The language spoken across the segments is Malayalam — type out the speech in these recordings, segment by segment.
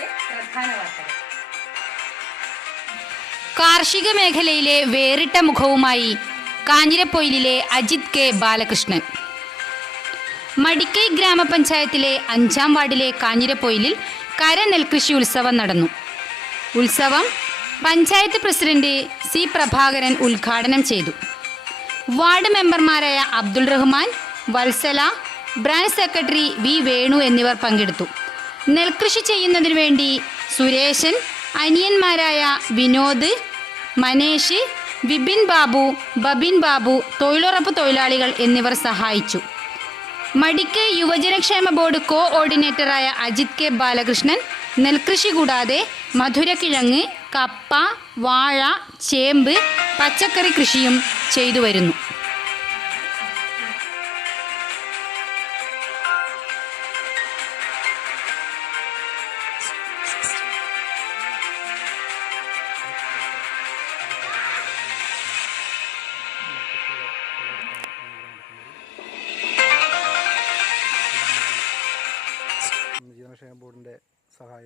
പ്രധാന കാർഷിക മേഖലയിലെ വേറിട്ട മുഖവുമായി കാഞ്ഞിരപ്പൊയിലിലെ അജിത് കെ ബാലകൃഷ്ണൻ. മടിക്കൈ ഗ്രാമപഞ്ചായത്തിലെ അഞ്ചാം വാർഡിലെ കാഞ്ഞിരപ്പൊയിലിൽ കര നെൽകൃഷി ഉത്സവം നടന്നു. ഉത്സവം പഞ്ചായത്ത് പ്രസിഡന്റ് സി പ്രഭാകരൻ ഉദ്ഘാടനം ചെയ്തു. വാർഡ് മെമ്പർമാരായ Abdul Rahman Vatsala branch secretary V Venu എന്നിവർ പങ്കെടുത്തു. നെൽകൃഷി ചെയ്യുന്നതിനു വേണ്ടി സുരേശൻ അനിയന്മാരായ വിനോദ് മനേഷ് വിപിൻ ബാബു ബബിൻ ബാബു തൊഴിലുറപ്പ് തൊഴിലാളികൾ എന്നിവർ സഹായിച്ചു. മടിക്ക് യുവജനക്ഷേമ ബോർഡ് കോ ഓർഡിനേറ്ററായ അജിത് കെ ബാലകൃഷ്ണൻ നെൽകൃഷി കൂടാതെ മധുരക്കിഴങ്ങ് കപ്പ വാഴ ചേമ്പ് പച്ചക്കറി കൃഷിയും ചെയ്തു വരുന്നു.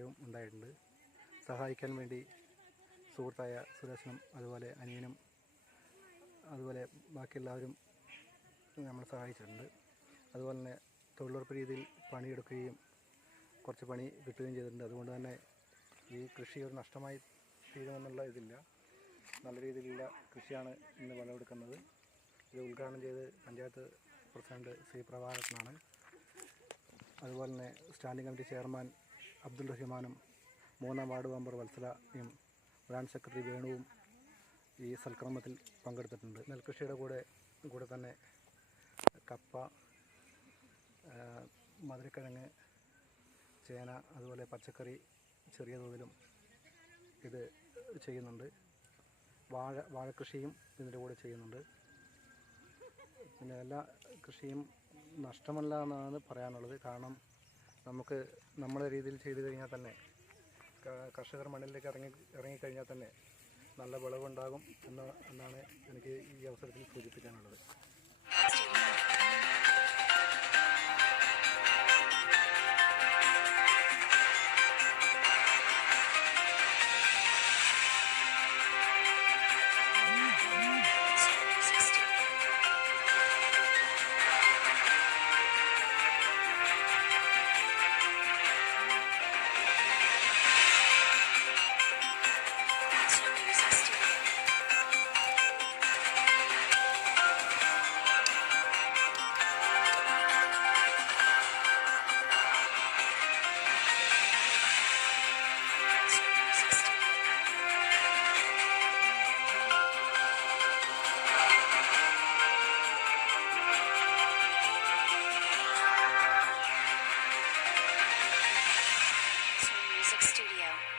സഹായവും ഉണ്ടായിട്ടുണ്ട്. സഹായിക്കാൻ വേണ്ടി സുഹൃത്തായ സുരേഷനും അതുപോലെ അനിയനും അതുപോലെ ബാക്കി എല്ലാവരും സഹായിച്ചിട്ടുണ്ട്. അതുപോലെ തന്നെ തൊഴിലുറപ്പ് രീതിയിൽ പണിയെടുക്കുകയും കുറച്ച് പണി കിട്ടുകയും ചെയ്തിട്ടുണ്ട്. അതുകൊണ്ട് തന്നെ ഈ കൃഷി ഒരു നഷ്ടമായി തീരുമെന്നുള്ള ഇതില്ല. നല്ല രീതിയിലുള്ള കൃഷിയാണ് ഇന്ന് വിളവെടുക്കുന്നത്. ഇത് ഉദ്ഘാടനം ചെയ്ത് പഞ്ചായത്ത് പ്രസിഡന്റ് ശ്രീ പ്രഭാകരനാണ് അതുപോലെ തന്നെ സ്റ്റാൻഡിംഗ് കമ്മിറ്റി ചെയർമാൻ അബ്ദുൾ റഹ്മാനും മൂന്നാം വാർഡ് മെമ്പർ വത്സലയും ബ്രാഞ്ച് സെക്രട്ടറി വേണുവും ഈ സൽക്രമത്തിൽ പങ്കെടുത്തിട്ടുണ്ട്. നെൽകൃഷിയുടെ കൂടെ കൂടെ തന്നെ കപ്പ മധുരക്കിഴങ്ങ് ചേന അതുപോലെ പച്ചക്കറി ചെറിയ തോതിലും ഇത് ചെയ്യുന്നുണ്ട്. വാഴ വാഴക്കൃഷിയും ഇതിന്റെ കൂടെ ചെയ്യുന്നുണ്ട്. പിന്നെ എല്ലാ കൃഷിയും നഷ്ടമല്ല എന്നാണ് പറയാനുള്ളത്. കാരണം നമുക്ക് നമ്മുടെ രീതിയിൽ ചെയ്തു കഴിഞ്ഞാൽ തന്നെ കർഷകർ മണ്ണിലേക്ക് ഇറങ്ങി ഇറങ്ങിക്കഴിഞ്ഞാൽ തന്നെ നല്ല വിളവുണ്ടാകും എന്ന എന്നാണ് എനിക്ക് ഈ അവസരത്തിൽ സൂചിപ്പിക്കാനുള്ളത്. Studio.